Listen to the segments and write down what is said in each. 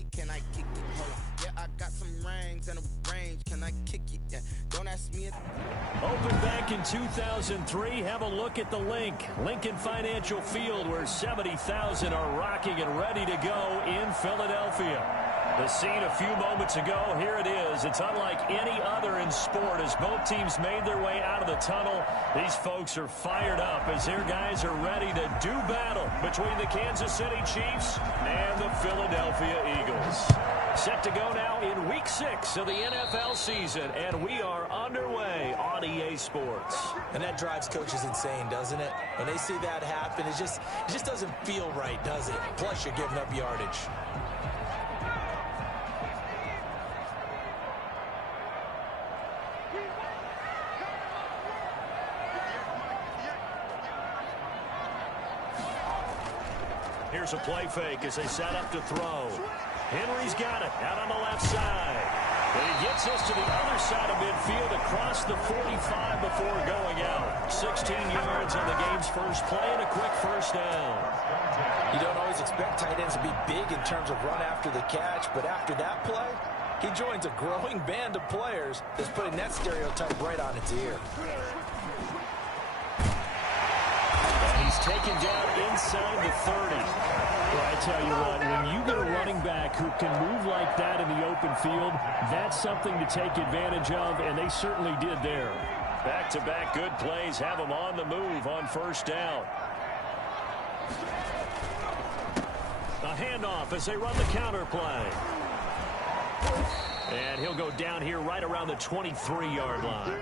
it? Can I kick it? Hold on. Yeah, I got some rings and a range. Can I kick it? Yeah. Don't ask me if... Opened back in 2003. Have a look at the link. Lincoln Financial Field, where 70,000 are rocking and ready to go in Philadelphia. The scene a few moments ago, here it is. It's unlike any other in sport as both teams made their way out of the tunnel. These folks are fired up as their guys are ready to do battle between the Kansas City Chiefs and the Philadelphia Eagles. Set to go now in Week 6 of the NFL season, and we are underway on EA Sports. And that drives coaches insane, doesn't it? When they see that happen, it just doesn't feel right, does it? Plus, you're giving up yardage. Here's a play fake as they set up to throw. Henry's got it out on the left side. And he gets us to the other side of midfield across the 45 before going out. 16 yards on the game's first play and a quick first down. You don't always expect tight ends to be big in terms of run after the catch, but after that play, he joins a growing band of players that's putting that stereotype right on its ear. He's taken down inside the 30. Well, I tell you what, when you get a running back who can move like that in the open field, that's something to take advantage of, and they certainly did there. Back-to-back good plays have them on the move on first down. A handoff as they run the counter play. And he'll go down here right around the 23-yard line.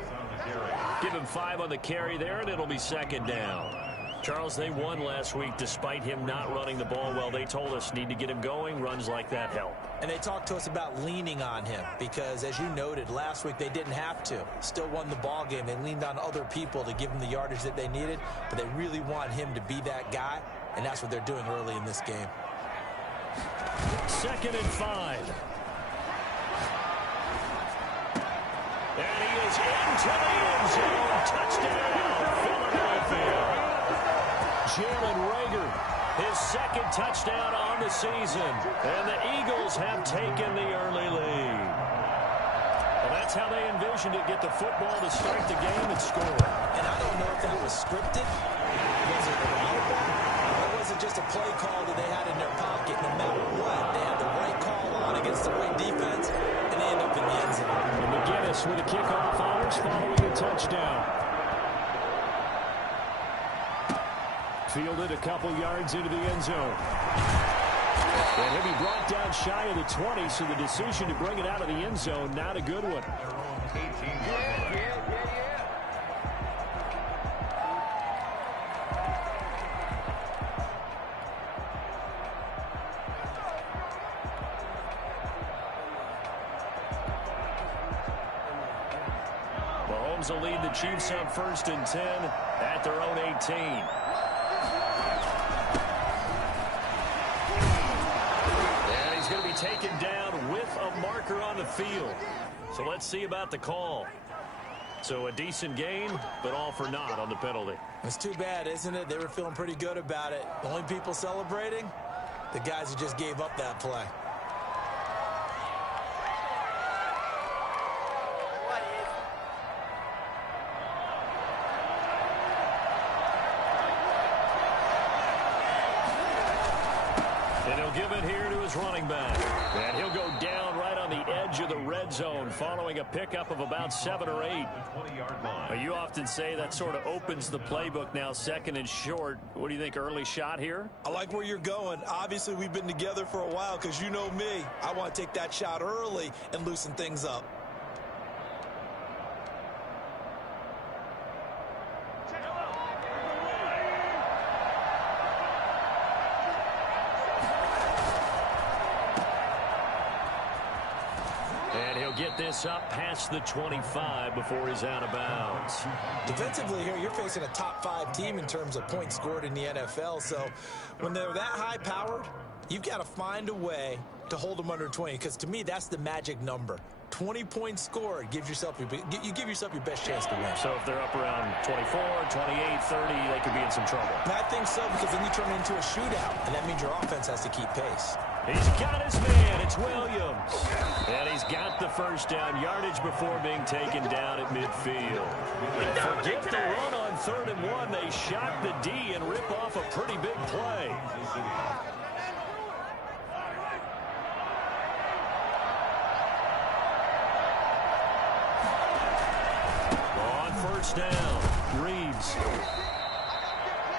Give him 5 on the carry there, and it'll be second down. Charles, they won last week despite him not running the ball well. They told us need to get him going. Runs like that help. And they talked to us about leaning on him because, as you noted, last week they didn't have to. Still won the ball game. They leaned on other people to give them the yardage that they needed, but they really want him to be that guy, and that's what they're doing early in this game. 2nd and 5. And he is into the end zone. Touchdown, Philadelphia. Jalen Reagor, his second touchdown on the season. And the Eagles have taken the early lead. Well, that's how they envisioned it. Get the football to start the game and score. And I don't know if that was scripted. Was it audible? Or was it just a play call that they had in their pocket? No matter what, they had the right call on against the right defense, and they end up in the end zone. And McGinnis with a kickoff honors following a touchdown. Fielded a couple yards into the end zone. And he'll be brought down shy of the 20, so the decision to bring it out of the end zone, not a good one. Mahomes will lead the Chiefs on 1st and 10 at their own 18. Going to be taken down with a marker on the field. So let's see about the call. So a decent game, but all for naught on the penalty. It's too bad, isn't it? They were feeling pretty good about it. The only people celebrating, the guys who just gave up that play. And he'll give it here to his running back. And he'll go down right on the edge of the red zone following a pickup of about 7 or 8. You often say that sort of opens the playbook now, 2nd and short. What do you think, early shot here? I like where you're going. Obviously, we've been together for a while because you know me. I want to take that shot early and loosen things up. Get this up past the 25 before he's out of bounds. Defensively here, you're facing a top 5 team in terms of points scored in the NFL. So when they're that high-powered, you've got to find a way to hold them under 20. Because to me, that's the magic number. 20 points scored, you give yourself your best chance to win. So if they're up around 24, 28, 30, they could be in some trouble. And I think so, because then you turn it into a shootout, and that means your offense has to keep pace. He's got his man. It's Williams. And he's got the first down yardage before being taken down at midfield. Forget the run on 3rd and 1. They shock the D and rip off a pretty big play. On first down, Reeves.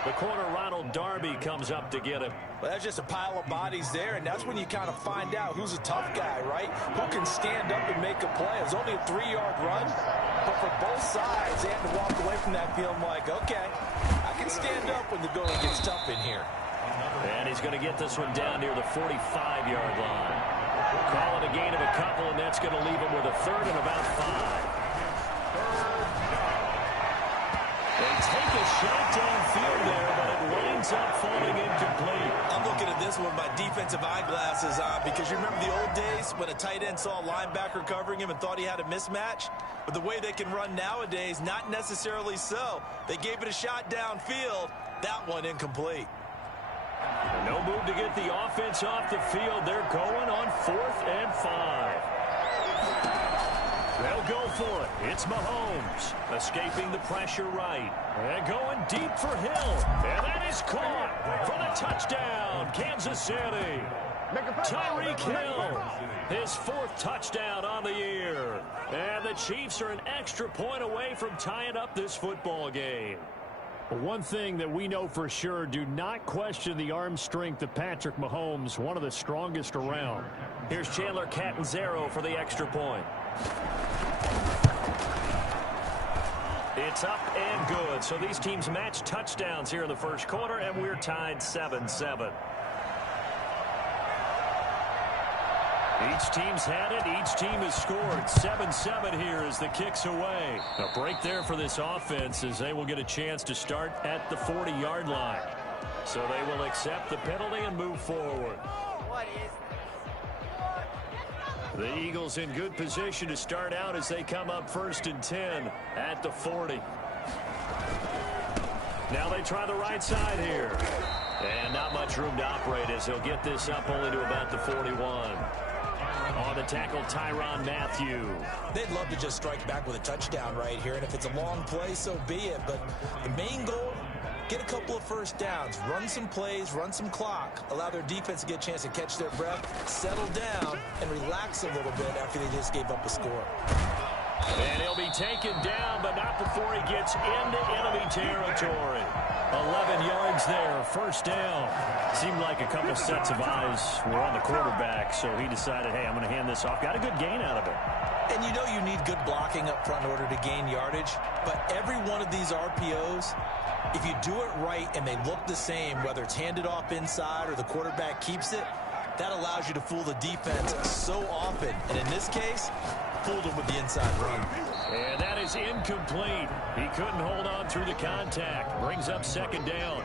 The corner, Ronald Darby, comes up to get him. Well, that's just a pile of bodies there, and that's when you kind of find out who's a tough guy, right? Who can stand up and make a play. It was only a 3-yard run, but for both sides, they had to walk away from that field like, okay, I can stand up when the going gets tough in here. And he's going to get this one down near the 45-yard line. Call it a gain of a couple, and that's going to leave him with a 3rd and about 5. They take a shot downfield there, but it winds up falling incomplete. I'm looking at this with my defensive eyeglasses on because you remember the old days when a tight end saw a linebacker covering him and thought he had a mismatch? But the way they can run nowadays, not necessarily so. They gave it a shot downfield. That one incomplete. No move to get the offense off the field. They're going on 4th and 5. They'll go for it. It's Mahomes escaping the pressure right. And going deep for Hill. And that is caught for the touchdown, Kansas City. Tyreek Hill, his 4th touchdown on the year. And the Chiefs are an extra point away from tying up this football game. One thing that we know for sure, do not question the arm strength of Patrick Mahomes, one of the strongest around. Here's Chandler Catanzaro for the extra point. It's up and good. So these teams match touchdowns here in the first quarter, and we're tied 7-7. Each team's had it. Each team has scored. 7-7 here as the kick's away. A break there for this offense as they will get a chance to start at the 40-yard line. So they will accept the penalty and move forward. What is The Eagles in good position to start out as they come up 1st and 10 at the 40. Now they try the right side here. And not much room to operate as they'll get this up only to about the 41. On the tackle, Tyrann Mathieu. They'd love to just strike back with a touchdown right here, and if it's a long play, so be it. But the main goal, get a couple of first downs, run some plays, run some clock, allow their defense to get a chance to catch their breath, settle down, and relax a little bit after they just gave up a score. And he'll be taken down, but not before he gets into enemy territory. 11 yards there, first down. Seemed like a couple sets of eyes were on the quarterback, so he decided, hey, I'm going to hand this off. Got a good gain out of it. And you know you need good blocking up front in order to gain yardage, but every one of these RPOs, if you do it right and they look the same, whether it's handed off inside or the quarterback keeps it, that allows you to fool the defense so often. And in this case, fooled him with the inside run. And that is incomplete. He couldn't hold on through the contact. Brings up 2nd down.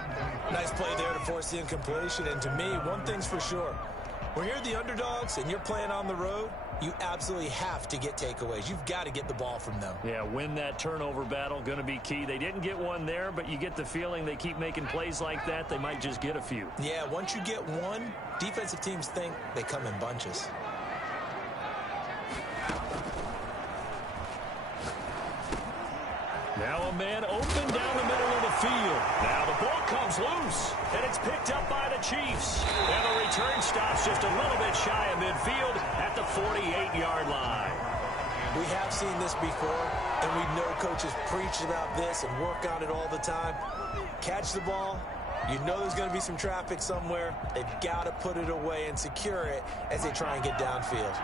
Nice play there to force the incompletion. And to me, one thing's for sure. When you're the underdogs and you're playing on the road, you absolutely have to get takeaways. You've got to get the ball from them. Yeah, win that turnover battle, going to be key. They didn't get one there, but you get the feeling they keep making plays like that, they might just get a few. Yeah, once you get one, defensive teams think they come in bunches. Now a man open down the middle of the field. Now the ball comes loose, and it's picked up by the Chiefs. And the return stops just a little bit shy of midfield at the 48-yard line. We have seen this before, and we know coaches preach about this and work on it all the time. Catch the ball. You know there's going to be some traffic somewhere. They've got to put it away and secure it as they try and get downfield.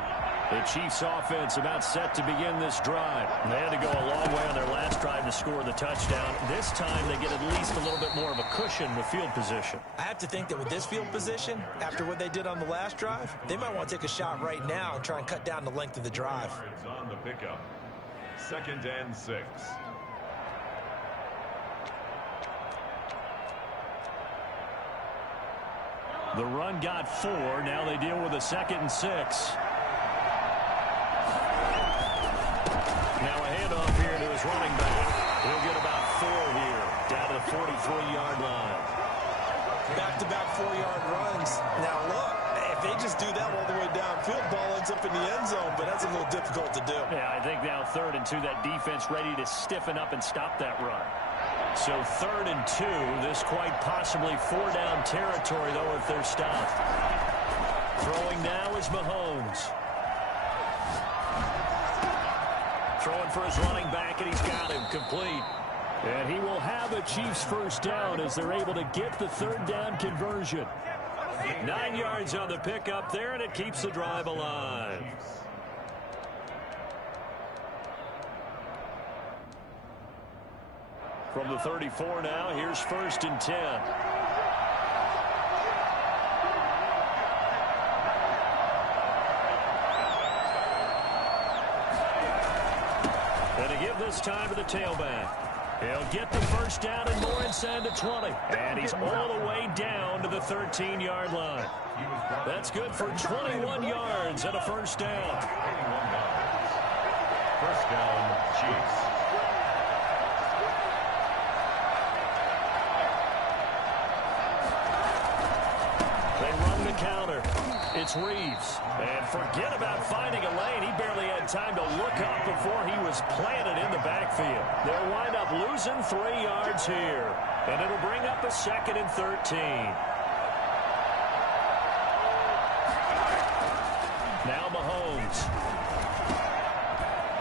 The Chiefs offense about set to begin this drive. They had to go a long way on their last drive to score the touchdown. This time they get at least a little bit more of a cushion with field position. I have to think that with this field position, after what they did on the last drive, they might want to take a shot right now and try and cut down the length of the drive. On the pickup. 2nd and 6. The run got 4. Now they deal with a 2nd and 6. Now a handoff here to his running back. He'll get about 4 here, down to the 43-yard line. Back-to-back 4-yard runs. Now look, if If they just do that all the way downfield, ball ends up in the end zone, but that's a little difficult to do. Yeah, I think now 3rd and 2, that defense ready to stiffen up and stop that run. So 3rd and 2, this quite possibly 4-down territory, though, if they're stopped. Throwing now is Mahomes. Throwing for his running back, and he's got him complete. And he will have a Chiefs first down as they're able to get the 3rd down conversion. 9 yards on the pickup there, and it keeps the drive alive. From the 34 now, here's 1st and 10. And to give this time to the tailback. He'll get the first down and more inside the 20. And he's all the way down to the 13-yard line. That's good for 21 yards and a first down. 21 yards. First down, Chiefs. They run the counter. It's Reeves. And forget about finding a lane. He barely had time to look up before he was planted in the backfield. They'll wind up losing 3 yards here. And it'll bring up a 2nd and 13. Now Mahomes.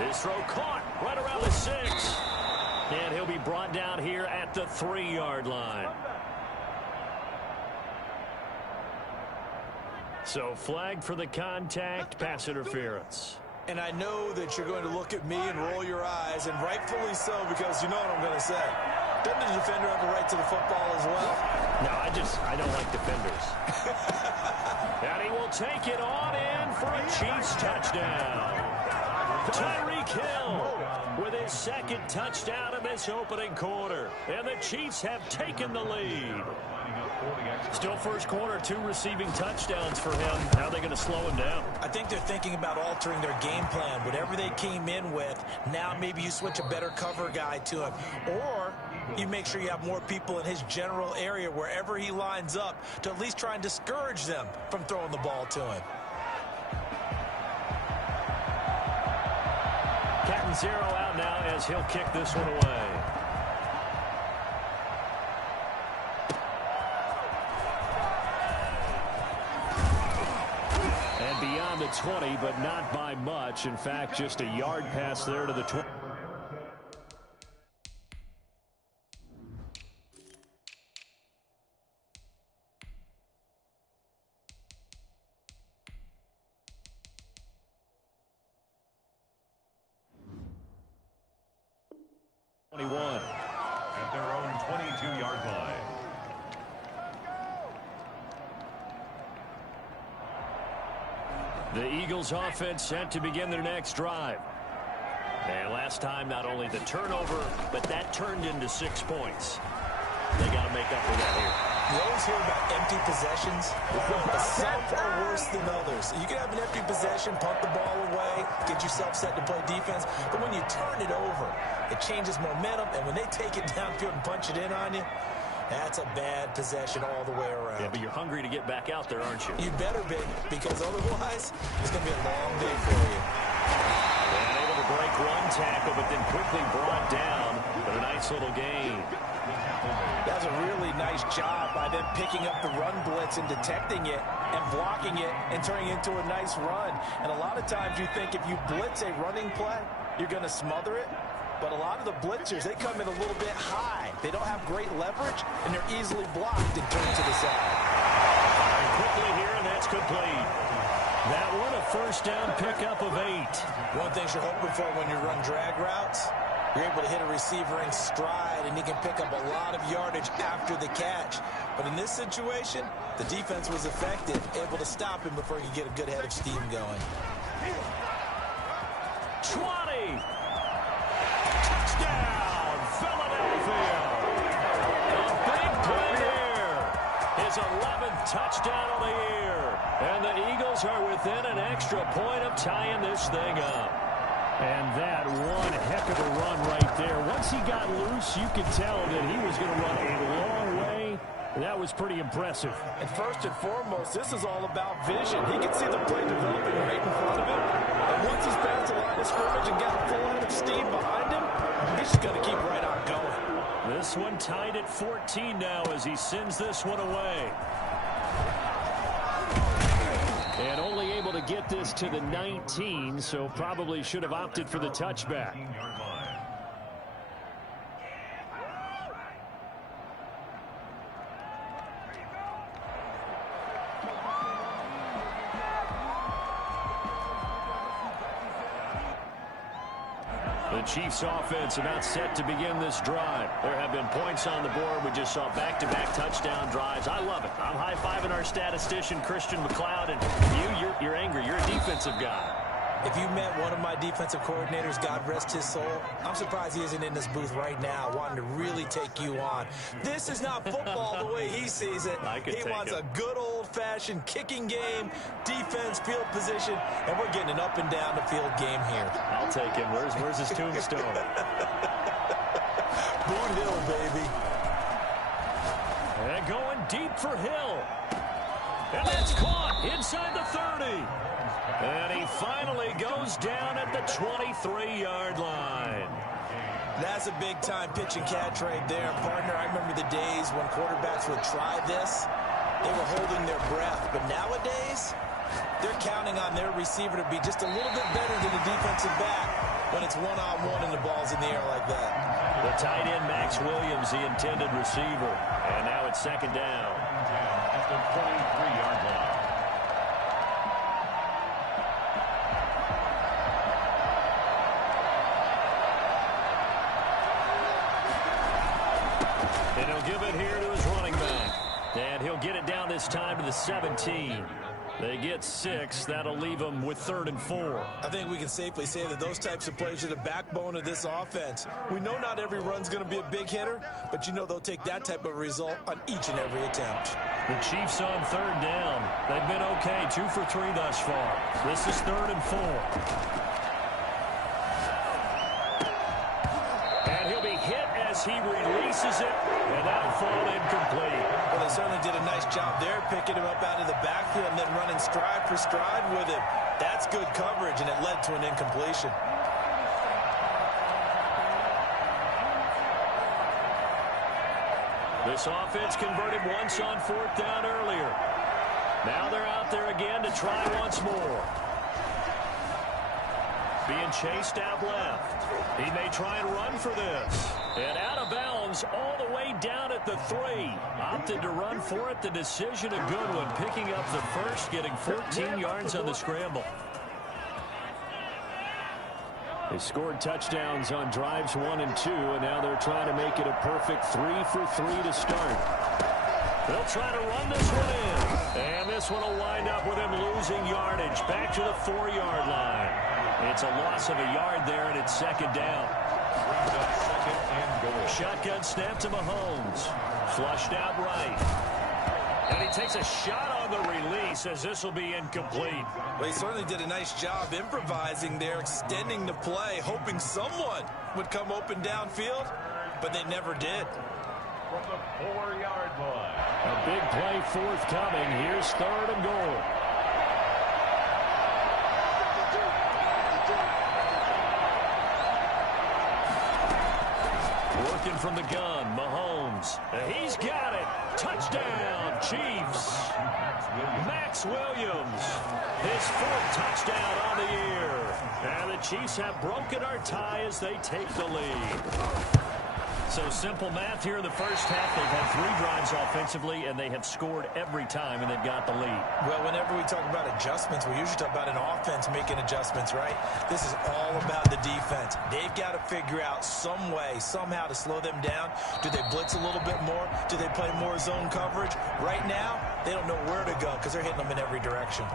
His throw caught right around the 6. And he'll be brought down here at the 3-yard line. So flag for the contact, pass interference. And I know that you're going to look at me and roll your eyes, and rightfully so, because you know what I'm going to say. Doesn't the defender have a right to the football as well? No, I don't like defenders. And he will take it on in for a Chiefs touchdown. Tyreek Hill with his 2nd touchdown in this opening quarter. And the Chiefs have taken the lead. Still first quarter, 2 receiving touchdowns for him. How are they going to slow him down? I think they're thinking about altering their game plan. Whatever they came in with, now maybe you switch a better cover guy to him. Or you make sure you have more people in his general area wherever he lines up to at least try and discourage them from throwing the ball to him. Captain Zero out now as he'll kick this one away. And beyond the 20, but not by much. In fact, just a yard pass there to the 20. At their own 22-yard line. The Eagles offense set to begin their next drive. And last time, not only the turnover, but that turned into 6 points. They got to make up for that here. You always hear about empty possessions. Some are worse than others. You can have an empty possession, punt the ball away, get yourself set to play defense. But when you turn it over, it changes momentum. And when they take it downfield and punch it in on you, that's a bad possession all the way around. Yeah, but you're hungry to get back out there, aren't you? You better be, because otherwise, it's going to be a long day for you. And able to break one tackle, but then quickly brought down. But a nice little gain. That was a really nice job by them picking up the run blitz and detecting it and blocking it and turning it into a nice run. And a lot of times you think if you blitz a running play, you're going to smother it. But a lot of the blitzers, they come in a little bit high. They don't have great leverage, and they're easily blocked and turned to the side. Firing quickly here, and that's complete. That one a first down pickup of 8. One thing you're hoping for when you run drag routes, you're able to hit a receiver in stride, and he can pick up a lot of yardage after the catch. But in this situation, the defense was effective, able to stop him before he could get a good head of steam going. 20. Touchdown, Philadelphia. A big play there. His 11th touchdown of the year. And the Eagles are within an extra point of tying this thing up. And that one heck of a run right there. Once he got loose, you could tell that he was going to run a long way That was pretty impressive. And first and foremost, this is all about vision. He can see the play developing right in front of him. And once he's past the line of scrimmage and got a full head of steam behind him, he's just going to keep right on going. This one tied at 14 now as he sends this one away. And only able to get this to the 19, so probably should have opted for the touchback. The Chiefs offense about set to begin this drive. There have been points on the board. We just saw back-to-back touchdown drives. I love it. I'm high-fiving our statistician, Christian McLeod, and you're angry. You're a defensive guy. If you met one of my defensive coordinators, God rest his soul, I'm surprised he isn't in this booth right now wanting to really take you on. This is not football the way he sees it. He wants a good old-fashioned kicking game, defense, field position, and we're getting an up-and-down-the-field game here. I'll take him. Where's his tombstone? Boot Hill, baby. And going deep for Hill. And that's caught inside the 30. And he finally goes down at the 23-yard line. That's a big-time pitch and catch right there, partner. I remember the days when quarterbacks would try this. They were holding their breath. But nowadays, they're counting on their receiver to be just a little bit better than the defensive back when it's one-on-one and the ball's in the air like that. The tight end, Max Williams, the intended receiver. And now it's second down. At the 23-yard line. And he'll give it here to his running back. And he'll get it down this time to the 17. They get 6. That'll leave them with 3rd and 4. I think we can safely say that those types of plays are the backbone of this offense. We know not every run's going to be a big hitter, but you know they'll take that type of result on each and every attempt. The Chiefs on 3rd down. They've been okay, 2 for 3 thus far. This is 3rd and 4. And he'll be hit as he releases it, and that'll fall incomplete. Well, they certainly did a nice job there, picking him up out of the backfield and then running stride for stride with him. That's good coverage, and it led to an incompletion. This offense converted once on 4th down earlier. Now they're out there again to try once more. Being chased out left. He may try and run for this. And out of bounds all the way down at the 3. Opted to run for it. The decision a good one. Picking up the first, getting 14 yards on the scramble. They scored touchdowns on drives 1 and 2, and now they're trying to make it a perfect 3 for 3 to start. They'll try to run this one in. And this one will wind up with him losing yardage. Back to the 4-yard line. It's a loss of a yard there, and it's 2nd down. Second and goal. Shotgun snap to Mahomes. Flushed out right. And he takes a shot on the release as this will be incomplete. Well, he certainly did a nice job improvising there, extending the play, hoping someone would come open downfield, but they never did. From the 4-yard line. A big play forthcoming. Here's 3rd and goal. Working from the gun, Mahomes. He's got it. Touchdown, Chiefs. Max Williams. His 4th touchdown on the year. And the Chiefs have broken our tie as they take the lead. So simple math here in the first half. They've had 3 drives offensively, and they have scored every time, and they've got the lead. Well, whenever we talk about adjustments, we usually talk about an offense making adjustments, right? This is all about the defense. They've got to figure out some way, somehow to slow them down. Do they blitz a little bit more? Do they play more zone coverage? Right now, they don't know where to go because they're hitting them in every direction.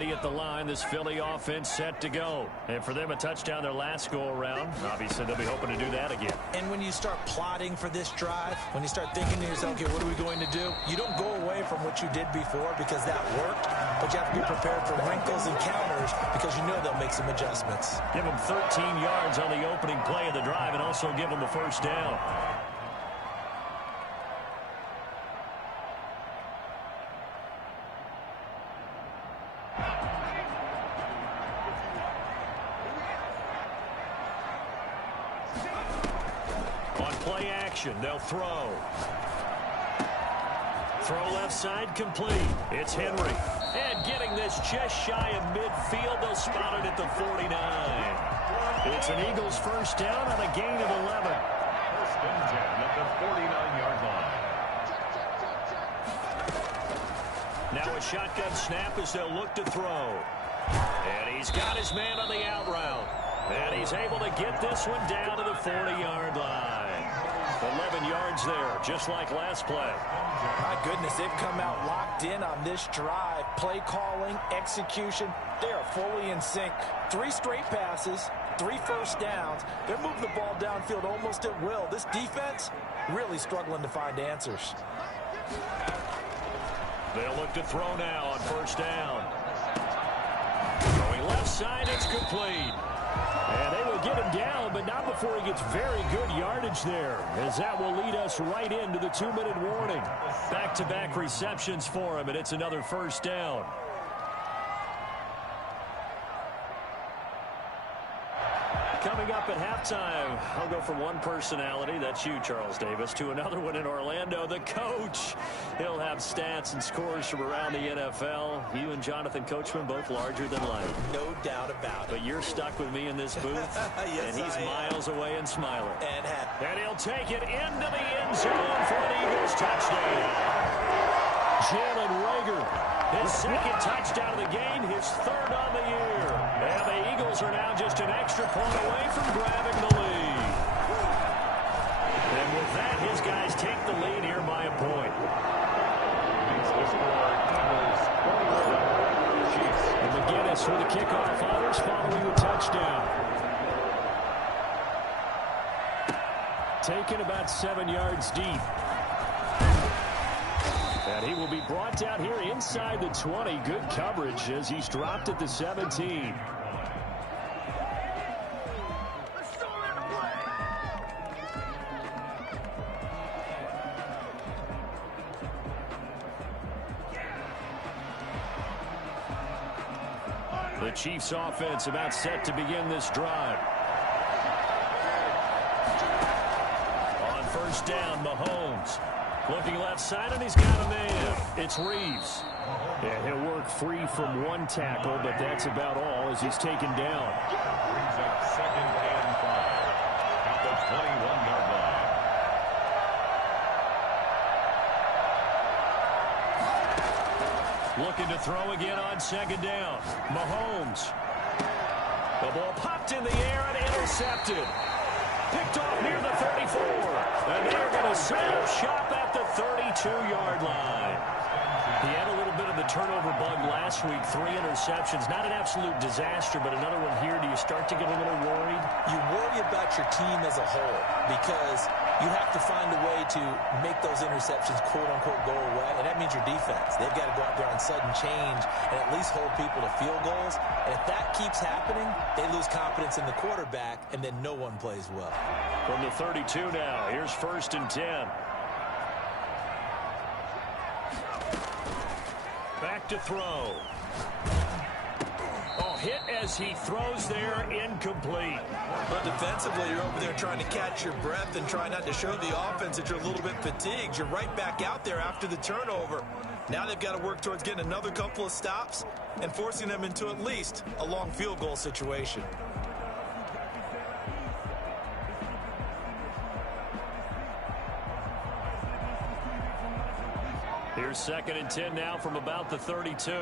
ready at the line. This Philly offense set to go. And for them, a touchdown their last go-around. Obviously, they'll be hoping to do that again. And when you start plotting for this drive, when you start thinking to yourself, okay, what are we going to do? You don't go away from what you did before because that worked, but you have to be prepared for wrinkles and counters because you know they'll make some adjustments. Give them 13 yards on the opening play of the drive and also give them a first down. On play action, they'll throw. Throw left side complete. It's Henry. And getting this just shy of midfield, they'll spot it at the 49. It's an Eagles first down on a gain of 11. First and 10 at the 49-yard line. Now a shotgun snap as they'll look to throw. And he's got his man on the out route. And he's able to get this one down to the 40-yard line. 11 yards there, just like last play. My goodness, they've come out locked in on this drive. Play calling, execution, they are fully in sync. 3 straight passes, 3 first downs. They're moving the ball downfield almost at will. This defense really struggling to find answers. They'll look to throw now on first down. Going left side, it's complete. And they will get him down, but not before he gets very good yardage there, as that will lead us right into the 2-minute warning. Back-to-back receptions for him, and it's another first down. Coming up at halftime, I'll go from one personality, that's you, Charles Davis, to another one in Orlando, the coach. He'll have stats and scores from around the NFL. You and Jonathan Coachman, both larger than life. No doubt about it. But you're stuck with me in this booth, yes, and he's miles away and smiling. And happy. And he'll take it into the end zone for an Eagles touchdown. Jalen Reagor, his second touchdown of the game, his third on the year. And the Eagles are now just an extra point away from grabbing the lead. And with that, his guys take the lead here by a point. Makes the score Eagles 21, Chiefs. And McGinnis for the kickoff honors following the touchdown. Taken about 7 yards deep. And he will be brought down here inside the 20. Good coverage as he's dropped at the 17. The Chiefs offense about set to begin this drive. On first down, Mahomes. Looking left side, and he's got a man. It's Reeves. Yeah, he'll work free from one tackle, but that's about all as he's taken down. Brings up 2nd and 5 at the 21-yard line. Looking to throw again on second down. Mahomes. The ball popped in the air and intercepted. Picked off near the 34. And they're going to set up shop at the 32-yard line. He had a little bit of the turnover bug last week. 3 interceptions. Not an absolute disaster, but another one here. Do you start to get a little worried? You worry about your team as a whole because you have to find a way to make those interceptions, quote-unquote, go away, and that means your defense. They've got to go out there on sudden change and at least hold people to field goals. And if that keeps happening, they lose confidence in the quarterback, and then no one plays well. From the 32 now, here's 1st and 10. Back to throw. Oh, hit as he throws there, incomplete. But defensively, you're over there trying to catch your breath and try not to show the offense that you're a little bit fatigued. You're right back out there after the turnover. Now they've got to work towards getting another couple of stops and forcing them into at least a long field goal situation. Here's 2nd and 10 now from about the 32.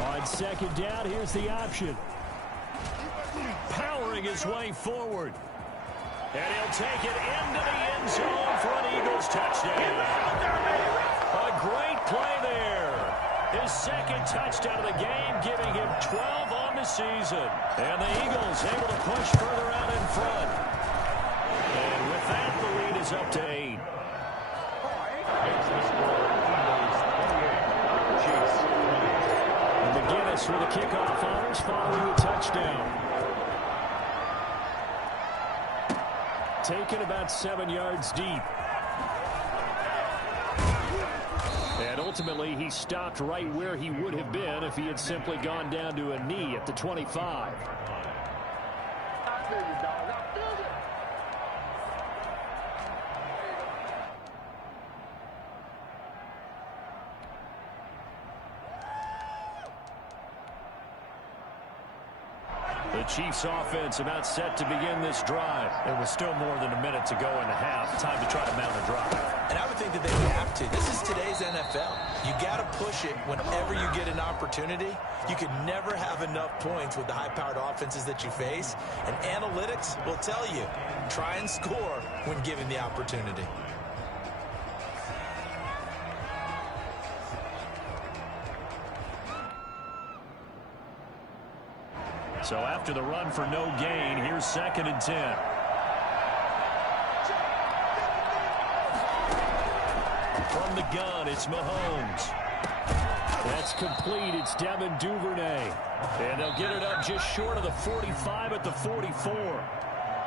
On second down, here's the option. Powering his way forward. And he'll take it into the end zone for an Eagles touchdown. A great play there. His second touchdown of the game, giving him 12 on the season. And the Eagles able to push further out in front. And with that, the lead is up to 8. Makes the score Eagles 28, Chiefs 20. And McGinnis with the kickoff honors following the touchdown. Taken about 7 yards deep. And ultimately, he stopped right where he would have been if he had simply gone down to a knee at the 25. The Chiefs offense about set to begin this drive. There was still more than a minute to go in the half. Time to try to mount a drive. And I would think that they would have to. This is today's NFL. You got to push it whenever you get an opportunity. You can never have enough points with the high-powered offenses that you face. And analytics will tell you, try and score when given the opportunity. So after the run for no gain, here's 2nd and 10. From the gun, it's Mahomes. That's complete. It's Devin Duvernay. And they'll get it up just short of the 45 at the 44.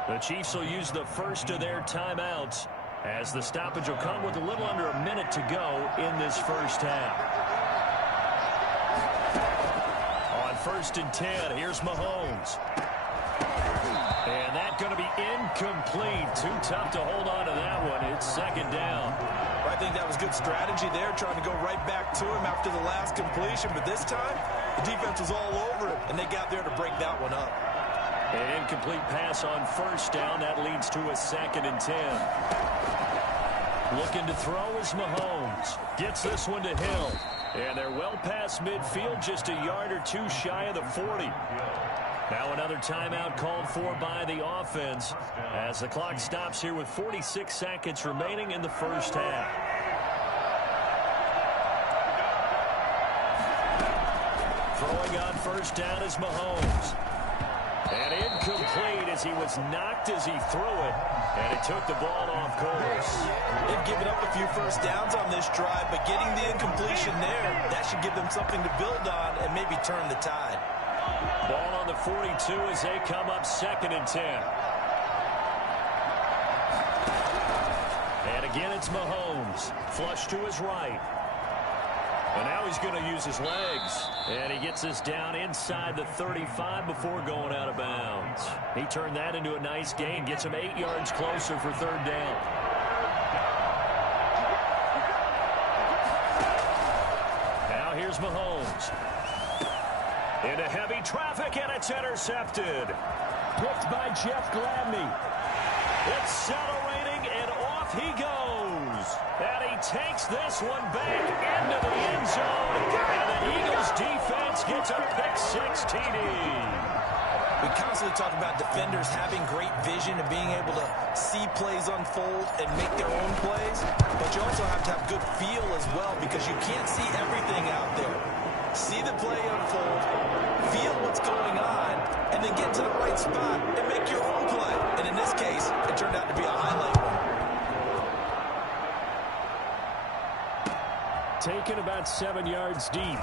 The Chiefs will use the first of their timeouts as the stoppage will come with a little under a minute to go in this first half. On 1st and 10, here's Mahomes. And that's going to be incomplete. Too tough to hold on to that one. It's 2nd down. I think that was good strategy there, trying to go right back to him after the last completion. But this time, the defense was all over him, and they got there to break that one up. An incomplete pass on 1st down. That leads to a 2nd and 10. Looking to throw is Mahomes. Gets this one to Hill. And they're well past midfield, just a yard or two shy of the 40. Now another timeout called for by the offense as the clock stops here with 46 seconds remaining in the first half. Throwing on 1st down is Mahomes. And incomplete as he was knocked as he threw it. And it took the ball off course. They've given up a few first downs on this drive, but getting the incompletion there, that should give them something to build on and maybe turn the tide. Ball on the 42 as they come up 2nd and 10. And again, it's Mahomes. Flush to his right. And now he's going to use his legs. And he gets this down inside the 35 before going out of bounds. He turned that into a nice gain. Gets him 8 yards closer for 3rd down. Now here's Mahomes. Into heavy traffic, and it's intercepted. Picked by Jeff Gladney. It's accelerating, and off he goes. And he takes this one back into the end zone. And the Eagles defense gets a pick-6 TD. We constantly talk about defenders having great vision and being able to see plays unfold and make their own plays. But you also have to have good feel as well because you can't see everything out there. See the play unfold, feel what's going on, and then get to the right spot and make your own play. And in this case, it turned out to be a highlight one. Taken about 7 yards deep.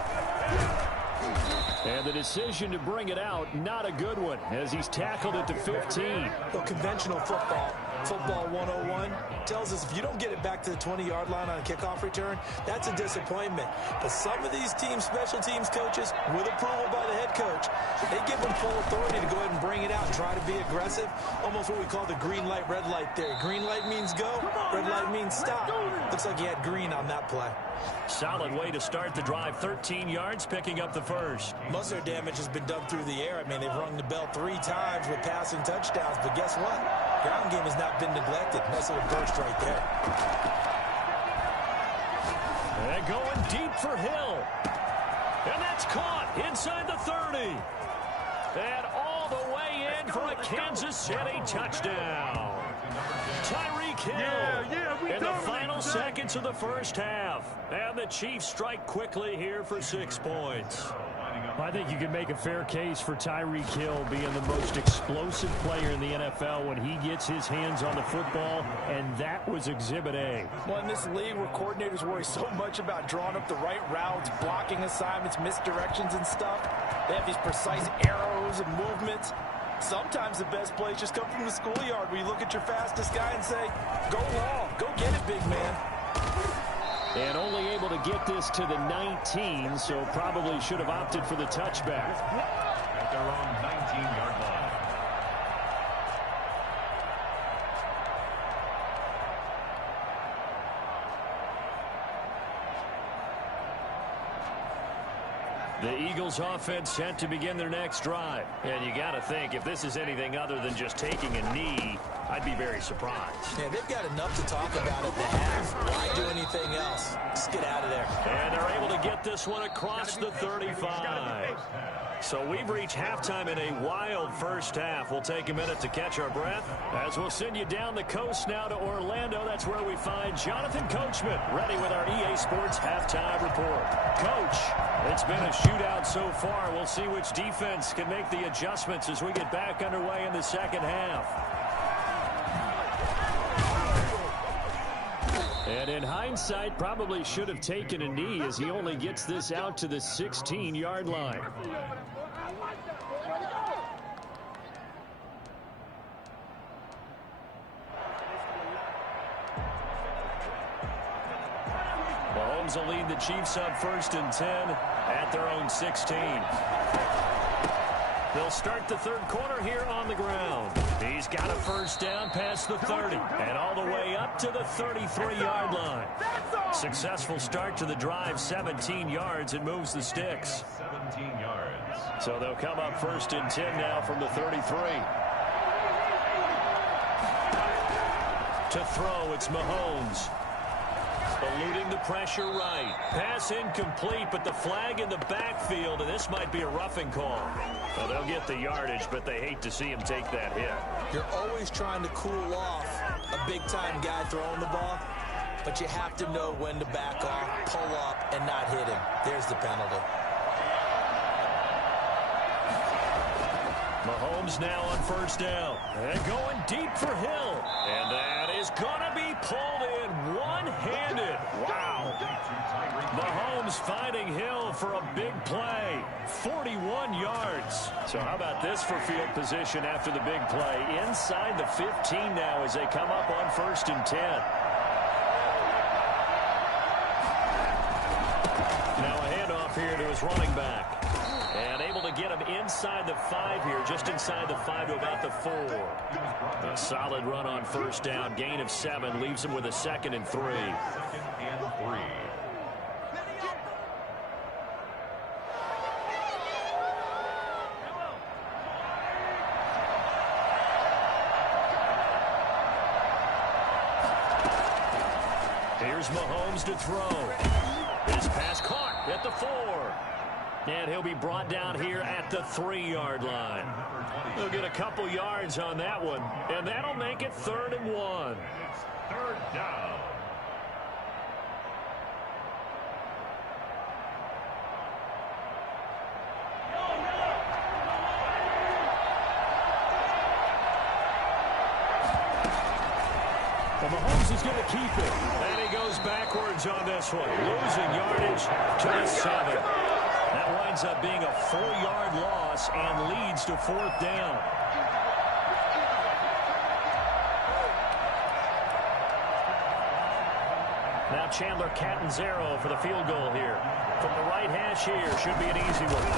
And the decision to bring it out, not a good one, as he's tackled it to 15. Well, conventional football 101, tells us if you don't get it back to the 20-yard line on a kickoff return, that's a disappointment. But some of these teams, special teams coaches, with approval by the head coach, they give them full authority to go ahead and bring it out and try to be aggressive. Almost what we call the green light, red light theory. Green light means go, red light means stop. Looks like he had green on that play. Solid way to start the drive. 13 yards, picking up the first. Most of their damage has been done through the air. I mean, they've rung the bell 3 times with passing touchdowns, but guess what? Ground game has not been neglected. Nice little burst right there. And going deep for Hill. And that's caught inside the 30. And all the way in for a Kansas City touchdown. Tyreek Hill. And the final Final seconds of the first half. And the Chiefs strike quickly here for 6 points. I think you can make a fair case for Tyreek Hill being the most explosive player in the NFL when he gets his hands on the football, and that was Exhibit A. Well, in this league where coordinators worry so much about drawing up the right routes, blocking assignments, misdirections and stuff, they have these precise arrows and movements. Sometimes the best plays just come from the schoolyard where you look at your fastest guy and say, go long, go get it, big man. And only able to get this to the 19, so probably should have opted for the touchback. At their own 19-yard line. The Eagles offense set to begin their next drive. And you got to think, if this is anything other than just taking a knee, I'd be very surprised. Yeah, they've got enough to talk about at the half. Why do anything else? Just get out of there. And they're able to get this one across the 35. So we've reached halftime in a wild first half. We'll take a minute to catch our breath as we'll send you down the coast now to Orlando. That's where we find Jonathan Coachman ready with our EA Sports halftime report. Coach, it's been a shootout so far. We'll see which defense can make the adjustments as we get back underway in the second half. And in hindsight, probably should have taken a knee as he only gets this out to the 16-yard line. Mahomes will lead the Chiefs up 1st and 10 at their own 16. They'll start the third quarter here on the ground. He's got a first down past the 30 and all the way up to the 33-yard line. Successful start to the drive, 17 yards, and moves the sticks. 17 yards. So they'll come up 1st and 10 now from the 33. To throw, it's Mahomes. Eluding the pressure right. Pass incomplete, but the flag in the backfield, and this might be a roughing call. Well, they'll get the yardage, but they hate to see him take that hit. You're always trying to cool off a big-time guy throwing the ball, but you have to know when to back off, pull up, and not hit him. There's the penalty. Mahomes now on first down. And going deep for Hill. And that is going to be pulled in one-handed. Wow. Mahomes finding Hill for a big play. 41 yards. So how about this for field position after the big play? Inside the 15 now as they come up on 1st and 10. Now a handoff here to his running back. And able to get him inside the 5 here, just inside the 5 to about the 4. A solid run on first down, gain of 7, leaves him with a 2nd and 3. 2nd and 3. Here's Mahomes to throw. His pass caught at the 4. And he'll be brought down here at the 3-yard line. He'll get a couple yards on that one, and that'll make it 3rd and 1. It's 3rd down. Well, Mahomes is going to keep it. And he goes backwards on this one, losing yardage to the 7. That winds up being a 4-yard loss and leads to 4th down. Now Chandler Catanzaro for the field goal here. From the right hash here, should be an easy one.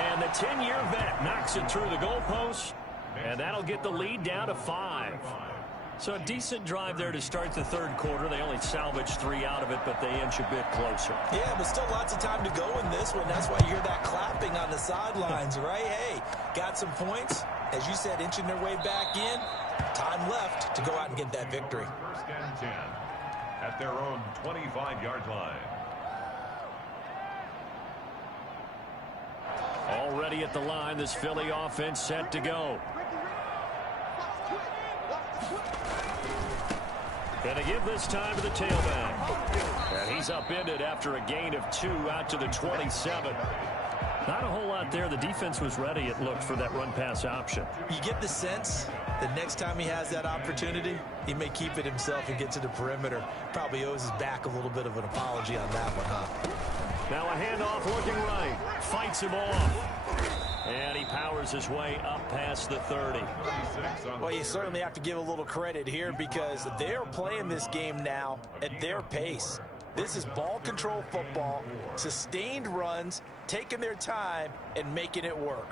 And the 10-year vet knocks it through the goalpost, and that'll get the lead down to 5. So a decent drive there to start the third quarter. They only salvaged 3 out of it, but they inch a bit closer. Yeah, but still lots of time to go in this one. That's why you hear that clapping on the sidelines, right? Hey, got some points. As you said, inching their way back in. Time left to go out and get that victory. 1st and 10 at their own 25-yard line. Already at the line, this Philly offense set to go. And to give this time to the tailback. And he's upended after a gain of 2 out to the 27. Not a whole lot there. The defense was ready, it looked, for that run-pass option. You get the sense that next time he has that opportunity, he may keep it himself and get to the perimeter. Probably owes his back a little bit of an apology on that one, huh? Now a handoff looking right. Fights him off. And he powers his way up past the 30. Well, you certainly have to give a little credit here because they're playing this game now at their pace. This is ball control football, sustained runs, taking their time and making it work.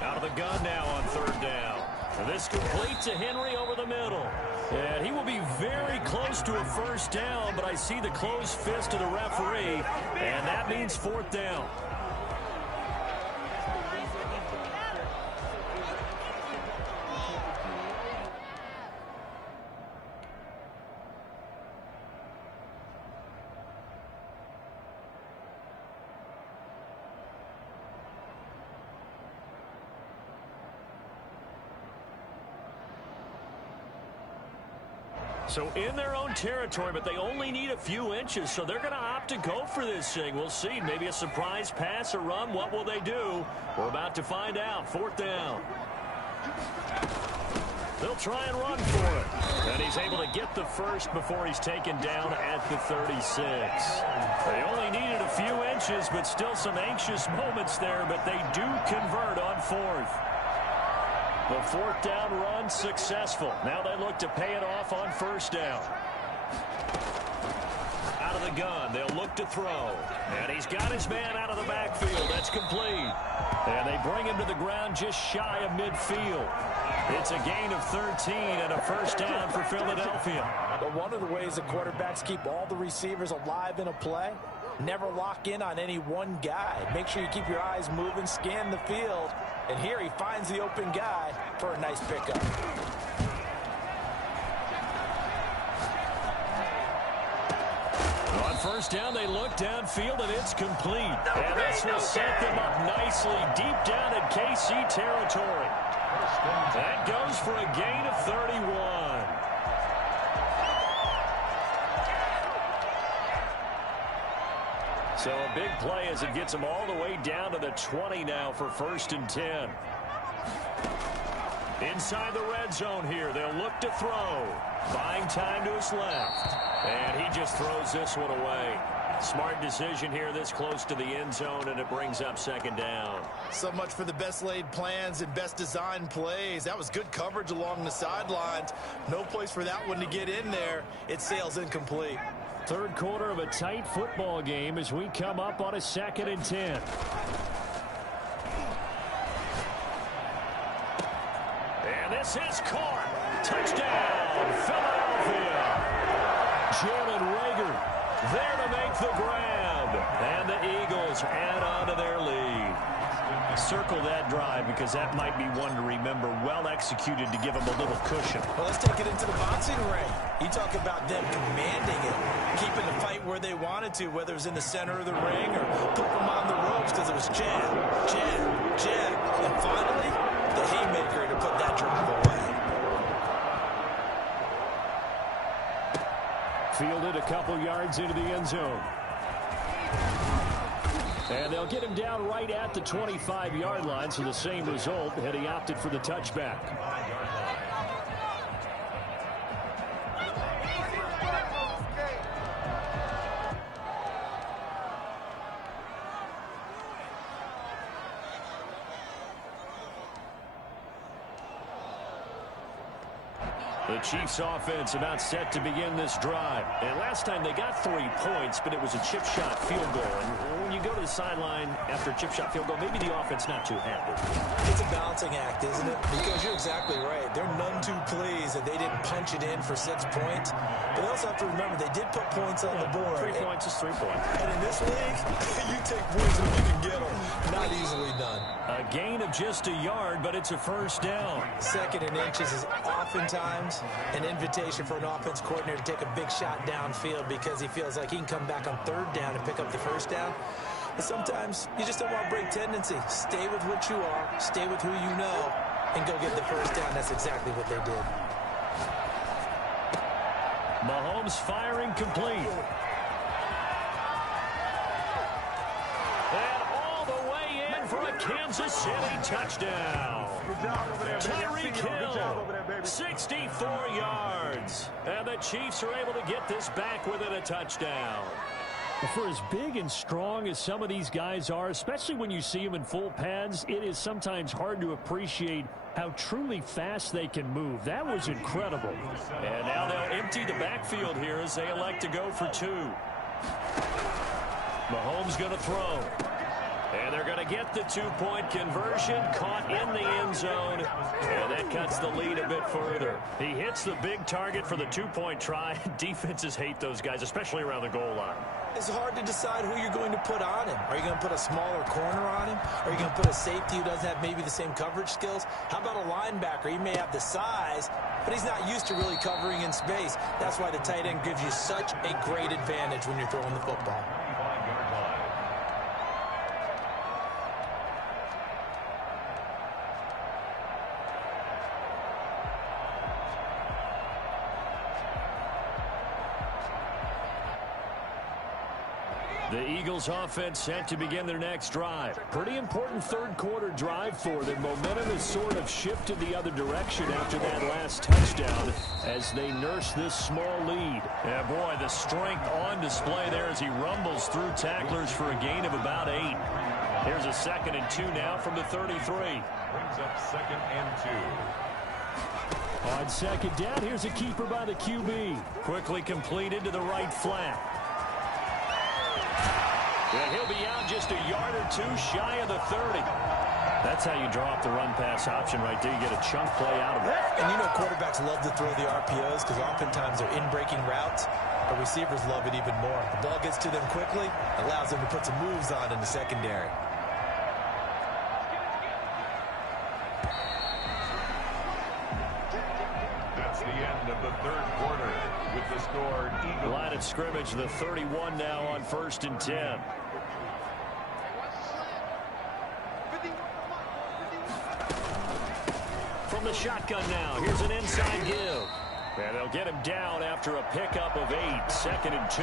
Out of the gun now on 3rd down. This complete to Henry over the middle. And he will be very close to a 1st down, but I see the closed fist of the referee, and that means 4th down. So in their own territory, but they only need a few inches, so they're going to opt to go for this thing. We'll see. Maybe a surprise pass or run. What will they do? We're about to find out. 4th down. They'll try and run for it. And he's able to get the first before he's taken down at the 36. They only needed a few inches, but still some anxious moments there, but they do convert on 4th. The 4th down run successful. Now they look to pay it off on 1st down. Out of the gun, they'll look to throw. And he's got his man out of the backfield. That's complete. And they bring him to the ground just shy of midfield. It's a gain of 13 and a 1st down for Philadelphia. But one of the ways the quarterbacks keep all the receivers alive in a play, never lock in on any one guy. Make sure you keep your eyes moving, scan the field. And here he finds the open guy for a nice pickup. On 1st down, they look downfield, and it's complete. And this will set them up nicely deep down in KC territory. That goes for a gain of 31. So a big play as it gets them all the way down to the 20 now for 1st and 10. Inside the red zone here, they'll look to throw. Buying time to his left. And he just throws this one away. Smart decision here this close to the end zone, and it brings up 2nd down. So much for the best laid plans and best designed plays. That was good coverage along the sidelines. No place for that one to get in there. It sails incomplete. 3rd quarter of a tight football game as we come up on a 2nd and 10. And this is caught. Touchdown, Philadelphia. Jalen Reagor there to make the grab. And the Eagles add on to their lead. Circle that drive because that might be one to remember. Well executed to give them a little cushion. Well, let's take it into the boxing ring. You talk about them commanding it, keeping the fight where they wanted to, whether it was in the center of the ring or putting them on the ropes because it was jab, jab, jab. And finally, the haymaker to put that drive away. Fielded a couple yards into the end zone. And they'll get him down right at the 25-yard line, so the same result had he opted for the touchback. The Chiefs offense about set to begin this drive. And last time they got 3 points, but it was a chip shot field goal. And when you go to the the sideline after a chip shot field goal. Maybe the offense not too happy. It's a balancing act, isn't it? Because you're exactly right. They're none too pleased that they didn't punch it in for 6 points. But they also have to remember they did put points on the board. 3 points is 3 points. And in this league, you take points when you can get them. Not easily done. A gain of just a yard, but it's a first down. 2nd and inches is oftentimes an invitation for an offense coordinator to take a big shot downfield because he feels like he can come back on 3rd down and pick up the first down. But sometimes you just don't want to break tendency. Stay with what you are, stay with who you know, and go get the first down. That's exactly what they did. Mahomes firing complete. And all the way in for a Kansas City touchdown. Tyreek Hill, 64 yards. And the Chiefs are able to get this back within a touchdown. For as big and strong as some of these guys are, especially when you see them in full pads, it is sometimes hard to appreciate how truly fast they can move. That was incredible. And now they'll empty the backfield here as they elect to go for 2. Mahomes going to throw. And they're going to get the 2-point conversion, caught in the end zone, and that cuts the lead a bit further. He hits the big target for the 2-point try. Defenses hate those guys, especially around the goal line. It's hard to decide who you're going to put on him. Are you going to put a smaller corner on him? Are you going to put a safety who doesn't have maybe the same coverage skills? How about a linebacker? He may have the size, but he's not used to really covering in space. That's why the tight end gives you such a great advantage when you're throwing the football. The Eagles offense set to begin their next drive. Pretty important 3rd quarter drive for them. Momentum has sort of shifted the other direction after that last touchdown as they nurse this small lead. Yeah, boy, the strength on display there as he rumbles through tacklers for a gain of about 8. Here's a 2nd and 2 now from the 33. Brings up 2nd and 2. On 2nd down, here's a keeper by the QB. Quickly completed to the right flat. And he'll be out just a yard or 2 shy of the 30. That's how you draw up the run-pass option right there. You get a chunk play out of it. And you know quarterbacks love to throw the RPOs because oftentimes they're in-breaking routes, but receivers love it even more. The ball gets to them quickly, allows them to put some moves on in the secondary. That's the end of the 3rd quarter with the score Eagles. Line of scrimmage, the 31 now on 1st and 10. From the shotgun now, here's an inside give. And they'll get him down after a pickup of 8, 2nd and 2.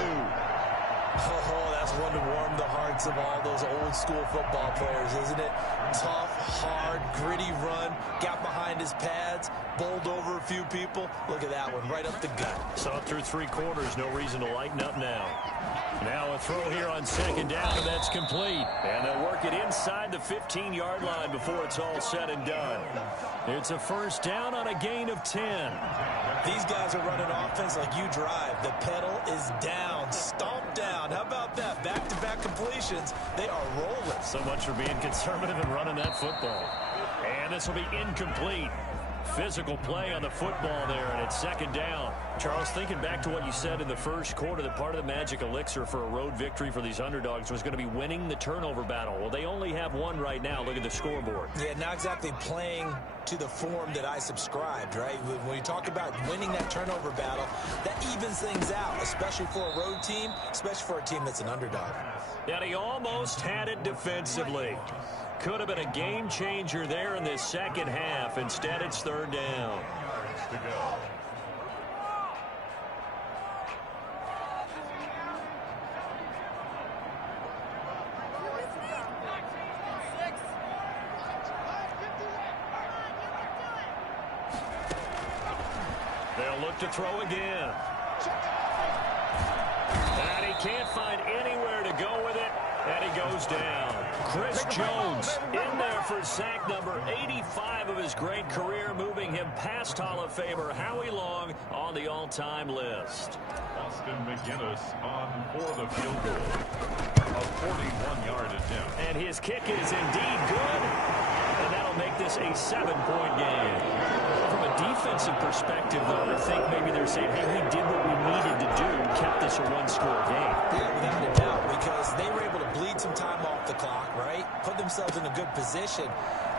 Oh, that's one to warm the hearts of all those old school football players, isn't it? Tough, hard, gritty run, got behind his pads, bowled over a few people. Look at that one, right up the gut. Saw it through 3 quarters, no reason to lighten up now. Now a throw here on 2nd down, and that's complete. And they'll work it inside the 15-yard line before it's all said and done. It's a first down on a gain of 10. These guys are running offense like you drive. The pedal is down, stomp down. How about that? Back-to-back completions. They are rolling. So much for being conservative and running that football. And this will be incomplete. Physical play on the football there, and it's 2nd down. Charles, thinking back to what you said in the 1st quarter, that part of the magic elixir for a road victory for these underdogs was going to be winning the turnover battle. Well, they only have one right now. Look at the scoreboard. Yeah, not exactly playing to the form that I subscribed, right? When you talk about winning that turnover battle, that evens things out, especially for a road team, especially for a team that's an underdog. And he almost had it defensively. Could have been a game changer there in this 2nd half. Instead, it's 3rd down. To go. They'll look to throw again. And he can't find anywhere to go with it, and he goes down. Chris Jones in there for sack number 85 of his great career, moving him past Hall of Famer Howie Long on the all-time list. Austin McGinnis on for the field goal. A 41-yard And his kick is indeed good. And that'll make this a 7-point game. From a defensive perspective, though, I think maybe they're saying, hey, we did what we needed to do and kept this a one-score game. Yeah, without a doubt, because they were able to bleed some time off the clock, right? Put themselves in a good position,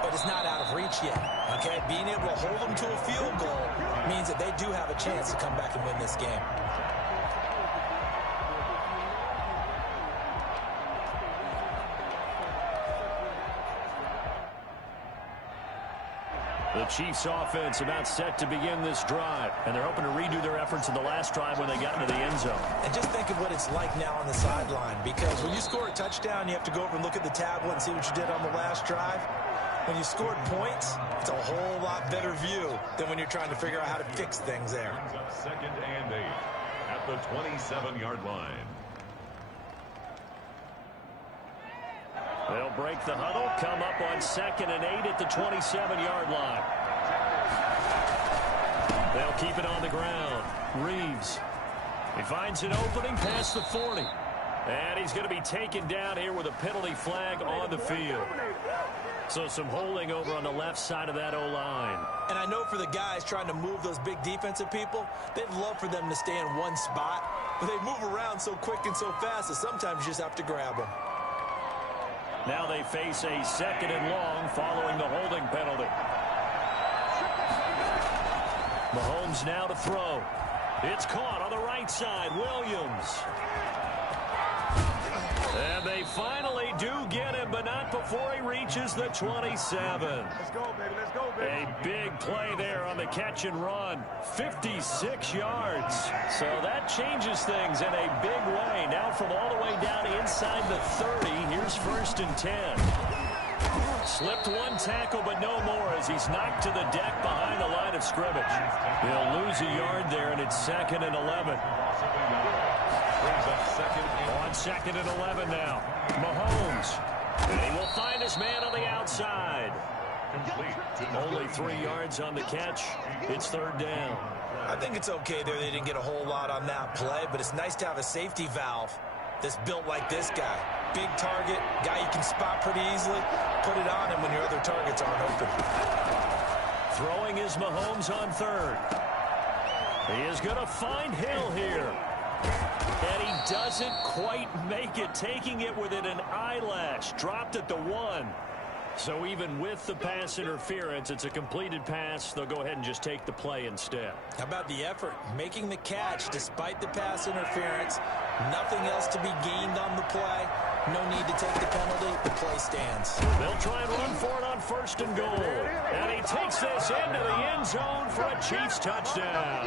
but it's not out of reach yet, okay? Being able to hold them to a field goal means that they do have a chance to come back and win this game. The Chiefs offense about set to begin this drive, and they're hoping to redo their efforts in the last drive when they got into the end zone. And just think of what it's like now on the sideline, because when you score a touchdown, you have to go over and look at the tablet and see what you did on the last drive. When you scored points, it's a whole lot better view than when you're trying to figure out how to fix things there. Brings up 2nd and 8 at the 27-yard line. They'll break the huddle, come up on 2nd and 8 at the 27-yard line. They'll keep it on the ground. Reeves. He finds an opening past the 40. And he's going to be taken down here with a penalty flag on the field. So some holding over on the left side of that O-line. And I know for the guys trying to move those big defensive people, they'd love for them to stay in one spot. But they move around so quick and so fast that sometimes you just have to grab them. Now they face a 2nd and long following the holding penalty. Mahomes now to throw. It's caught on the right side. Williams. And they finally do get him, but not before he reaches the 27. Let's go, baby. Let's go, baby. A big play there on the catch and run. 56 yards. So that changes things in a big way. Now from all the way down inside the 30, here's 1st and 10. Slipped one tackle, but no more as he's knocked to the deck behind the line of scrimmage. He'll lose a yard there, and it's 2nd and 11. Brings up 2nd On 2nd and 11 now. Mahomes. And he will find his man on the outside. complete. Only 3 yards on the catch. It's 3rd down. I think it's okay there. They didn't get a whole lot on that play, but it's nice to have a safety valve that's built like this guy. Big target, guy you can spot pretty easily. Put it on him when your other targets aren't open. Throwing is Mahomes on 3rd. He is going to find Hill here. And he doesn't quite make it, taking it within an eyelash. Dropped at the 1. So even with the pass interference, it's a completed pass. They'll go ahead and just take the play instead. How about the effort? Making the catch despite the pass interference. Nothing else to be gained on the play. No need to take the penalty. The play stands. They'll try and run for it on 1st and goal. And he takes this into the end zone for a Chiefs touchdown.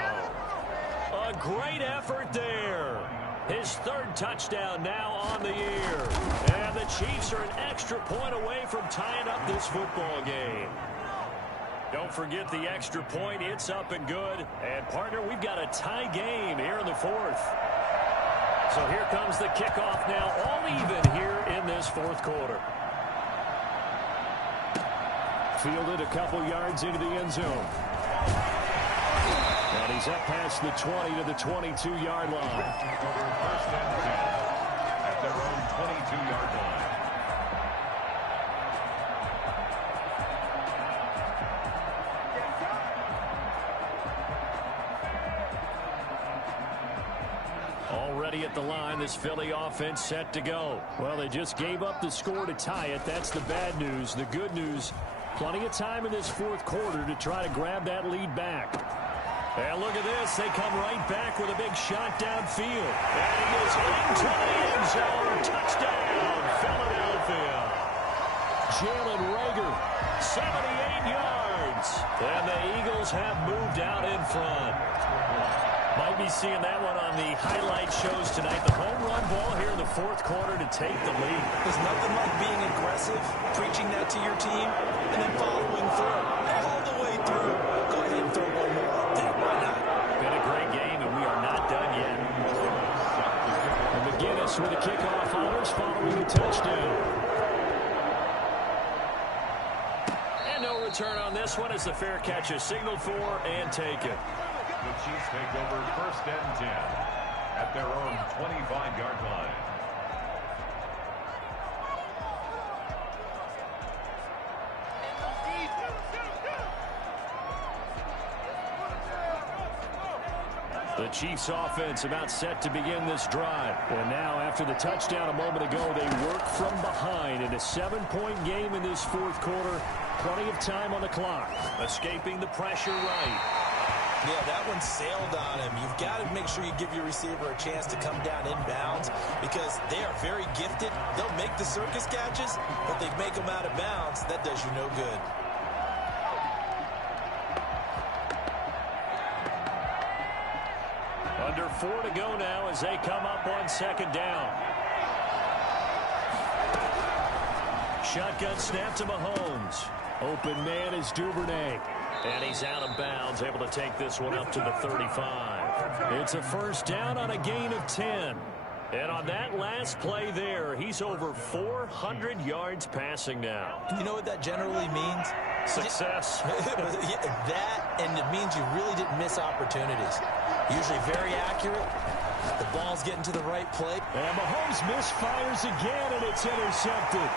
A great effort there. His 3rd touchdown now on the year. And the Chiefs are an extra point away from tying up this football game. Don't forget the extra point. It's up and good. And, partner, we've got a tie game here in the 4th. So here comes the kickoff now, all even here in this 4th quarter. Fielded a couple yards into the end zone. And he's up past the 20 to the 22-yard line. 1st and 10 at their own 22-yard line. Already at the line, this Philly offense set to go. Well, they just gave up the score to tie it. That's the bad news. The good news, plenty of time in this 4th quarter to try to grab that lead back. And look at this. They come right back with a big shot downfield. And he is into the end zone. Touchdown, Philadelphia. Jalen Reagor, 78 yards. And the Eagles have moved out in front. Might be seeing that one on the highlight shows tonight. The home run ball here in the 4th quarter to take the lead. There's nothing like being aggressive, preaching that to your team, and then following through. All the way through. Go ahead and throw one more up there. Why not? Been a great game, and we are not done yet. And McGinnis with the kickoff honors following the touchdown. And no return on this one as the fair catch is signaled for and taken. The Chiefs take over 1st and 10 at their own 25-yard line. The Chiefs offense about set to begin this drive. And now after the touchdown a moment ago, they work from behind in a 7-point game in this fourth quarter. Plenty of time on the clock. Escaping the pressure right. Yeah, that one sailed on him. You've got to make sure you give your receiver a chance to come down inbounds because they are very gifted. They'll make the circus catches, but they make them out of bounds. That does you no good. Under 4 to go now as they come up on second down. Shotgun snap to Mahomes. Open man is Duvernay. And he's out of bounds, able to take this one up to the 35. It's a first down on a gain of 10. And on that last play there, he's over 400 yards passing now. You know what that generally means? Success. That, and it means you really didn't miss opportunities. Usually very accurate. The ball's getting to the right place. And Mahomes misfires again, and it's intercepted.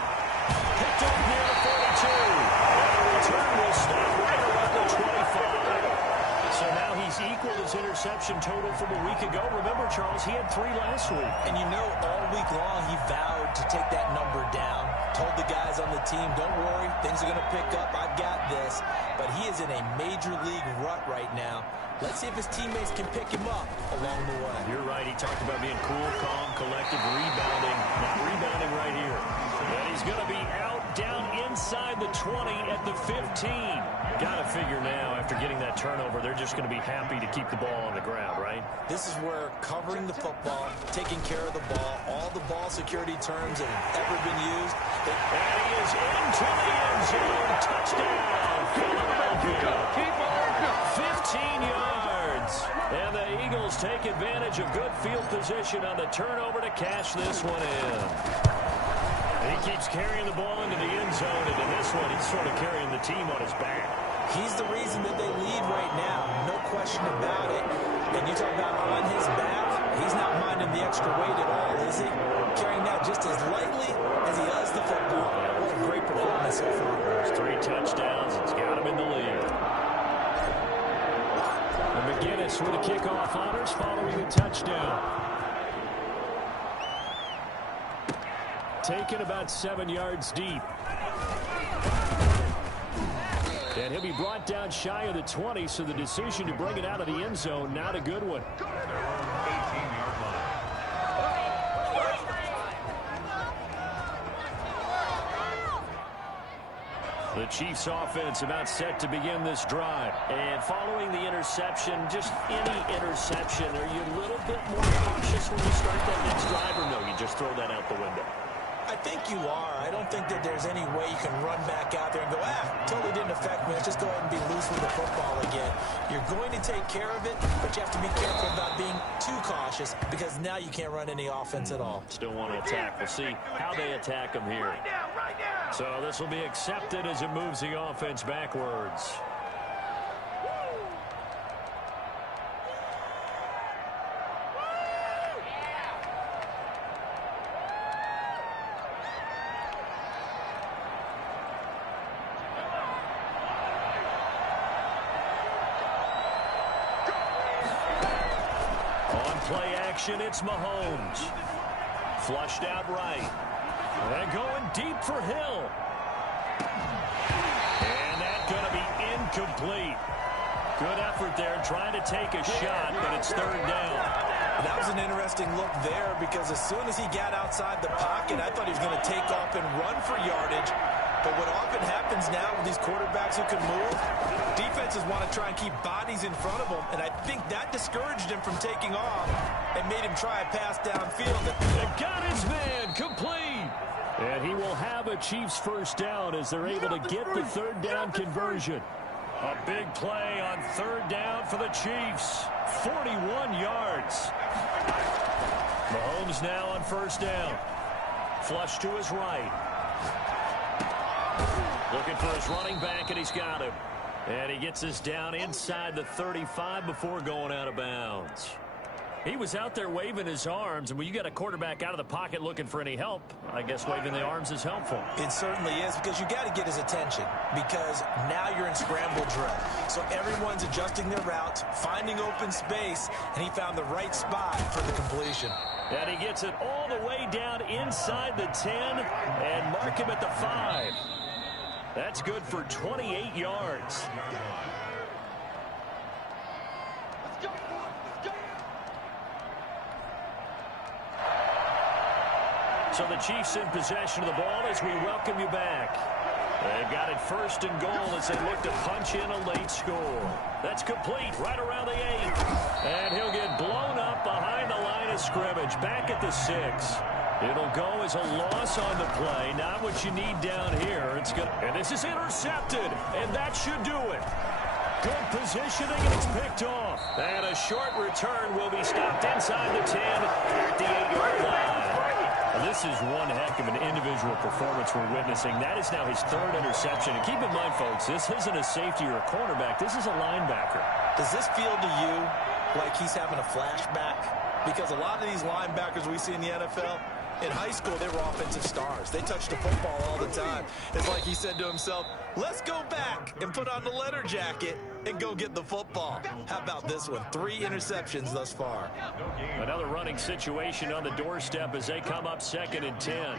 Picked up near the 42. And the return will stop right around the 25. So now he's equaled his interception total from a week ago. Remember, Charles, he had 3 last week. And you know, all week long he vowed to take that number down. Told the guys on the team, don't worry, things are going to pick up. I've got this. But he is in a major league rut right now. Let's see if his teammates can pick him up along the way. You're right. He talked about being cool, calm, collective, rebounding. Not rebounding right here. And he's going to be out down inside the 20 at the 15. Got to figure now, after getting that turnover, they're just going to be happy to keep the ball on the ground, right? This is where covering the football, taking care of the ball, all the ball security terms that have ever been used. And he is into the end zone. Touchdown, Philadelphia. 15 yards. And the Eagles take advantage of good field position on the turnover to cash this one in. He keeps carrying the ball into the end zone, and in this one, he's sort of carrying the team on his back. He's the reason that they lead right now, no question about it. And you talk about on his back, he's not minding the extra weight at all, is he? Carrying that just as lightly as he does the football. What a great performance so far. There's 3 touchdowns. It's got him in the lead. And McGinnis with the kickoff honors following the touchdown. Taken about 7 yards deep. And he'll be brought down shy of the 20, so the decision to bring it out of the end zone, not a good one. 18-yard line. The Chiefs offense about set to begin this drive. And following the interception, just any interception, are you a little bit more cautious when you start that next drive, or no, you just throw that out the window? I think you are. I don't think that there's any way you can run back out there and go, totally didn't affect me. Let's just go ahead and be loose with the football again. You're going to take care of it, but you have to be careful about being too cautious because now you can't run any offense at all. Still want to attack. We'll see how they attack them here. So this will be accepted as it moves the offense backwards. Play action, it's Mahomes. Flushed out right. And going deep for Hill. And that's going to be incomplete. Good effort there, trying to take a shot, but it's third down. That was an interesting look there because as soon as he got outside the pocket, I thought he was going to take off and run for yardage. But what often happens now with these quarterbacks who can move, defenses want to try and keep bodies in front of them, and I think that discouraged him from taking off and made him try a pass downfield. They got his man complete. And he will have a Chiefs first down as they're able to get the third down conversion. A big play on third down for the Chiefs. 41 yards. Mahomes now on first down. Flush to his right. Looking for his running back, and he's got him. And he gets us down inside the 35 before going out of bounds. He was out there waving his arms, and when you got a quarterback out of the pocket looking for any help, I guess waving the arms is helpful. It certainly is, because you got to get his attention, because now you're in scramble drill. So everyone's adjusting their routes, finding open space, and he found the right spot for the completion. And he gets it all the way down inside the 10 and mark him at the 5. That's good for 28 yards. So the Chiefs in possession of the ball as we welcome you back. They've got it first and goal as they look to punch in a late score. That's complete right around the 8. And he'll get blown up behind the line of scrimmage. Back at the 6. It'll go as a loss on the play. Not what you need down here. It's good. And this is intercepted. And that should do it. Good positioning, and it's picked off. And a short return will be stopped inside the 10 at the 8-yard line. This is one heck of an individual performance we're witnessing. That is now his 3rd interception. And keep in mind, folks, this isn't a safety or a cornerback. This is a linebacker. Does this feel to you like he's having a flashback? Because a lot of these linebackers we see in the NFL, in high school, they were offensive stars. They touched the football all the time. It's like he said to himself, let's go back and put on the leather jacket and go get the football. How about this one? 3 interceptions thus far. Another running situation on the doorstep as they come up 2nd and 10.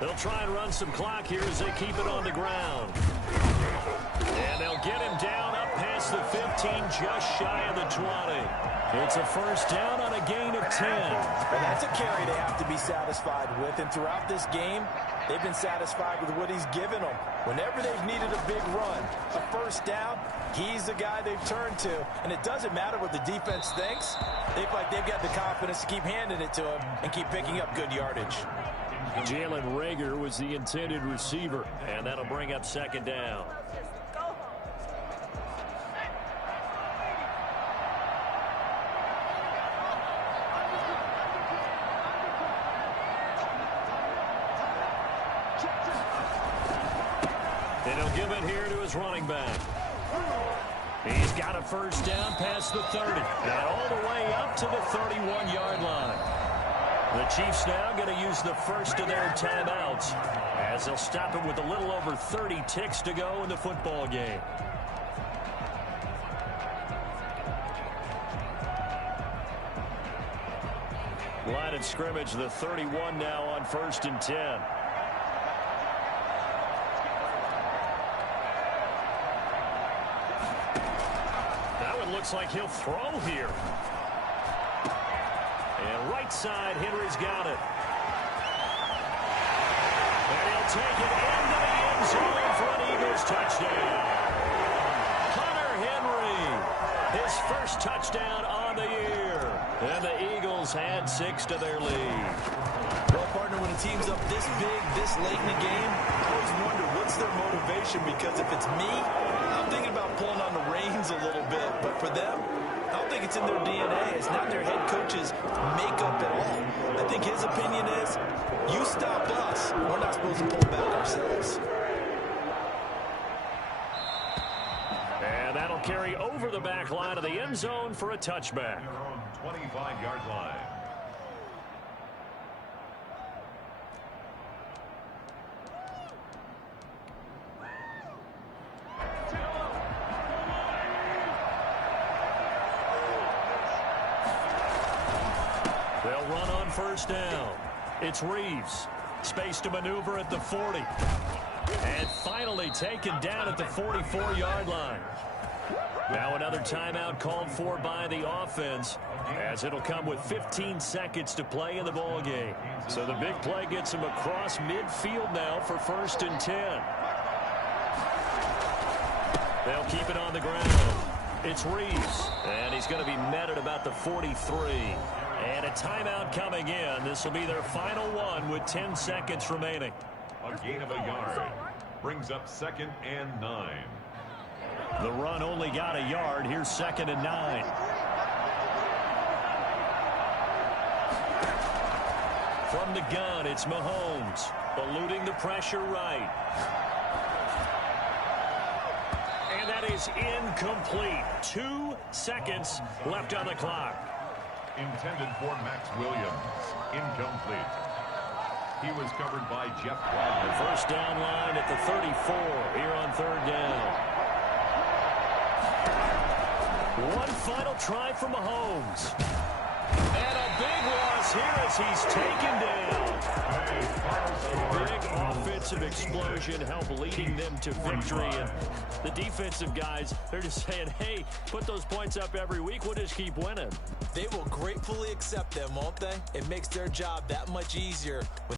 They'll try and run some clock here as they keep it on the ground. And they'll get him down up past the 15, just shy of the 20. It's a first down on a gain of 10. Well, that's a carry they have to be satisfied with. And throughout this game, they've been satisfied with what he's given them. Whenever they've needed a big run, a first down, he's the guy they've turned to. And it doesn't matter what the defense thinks. They feel like they've got the confidence to keep handing it to him and keep picking up good yardage. Jalen Reagor was the intended receiver, and that'll bring up 2nd down. And he'll give it here to his running back. He's got a first down past the 30, and all the way up to the 31-yard line. The Chiefs now going to use the first of their timeouts as they'll stop it with a little over 30 ticks to go in the football game. Line of scrimmage, the 31 now on 1st and 10. That one looks like he'll throw here. And right side, Henry's got it. And he'll take it into the end zone for an Eagles touchdown. Hunter Henry, his first touchdown on the year. And the Eagles had 6 to their lead. Well, partner, when a team's up this big, this late in the game, I always wonder what's their motivation, because if it's me, I'm thinking about pulling on the reins a little bit. But for them, I don't think it's in their DNA. It's not their head coach's makeup at all. I think his opinion is, you stop us, we're not supposed to pull back ourselves. And that'll carry over the back line of the end zone for a touchback. 25-yard line. They'll run on first down. It's Reeves. Space to maneuver at the 40. And finally taken down at the 44-yard line. Now another timeout called for by the offense, as it'll come with 15 seconds to play in the ball game. So the big play gets him across midfield now for 1st and 10. They'll keep it on the ground. It's Reeves, and he's going to be met at about the 43. And a timeout coming in. This will be their final one with 10 seconds remaining. A gain of a yard brings up 2nd and 9. The run only got a yard. Here's 2nd and 9. From the gun, it's Mahomes. Eluding the pressure right. And that is incomplete. 2 seconds left on the clock. Intended for Max Williams. Incomplete. He was covered by Jeff Brown. The first down line at the 34 here on 3rd down. One final try for Mahomes. And a big loss here as he's taken down. Big offensive explosion help leading them to victory. And the defensive guys, they're just saying, hey, put those points up every week. We'll just keep winning. They will gratefully accept them, won't they? It makes their job that much easier.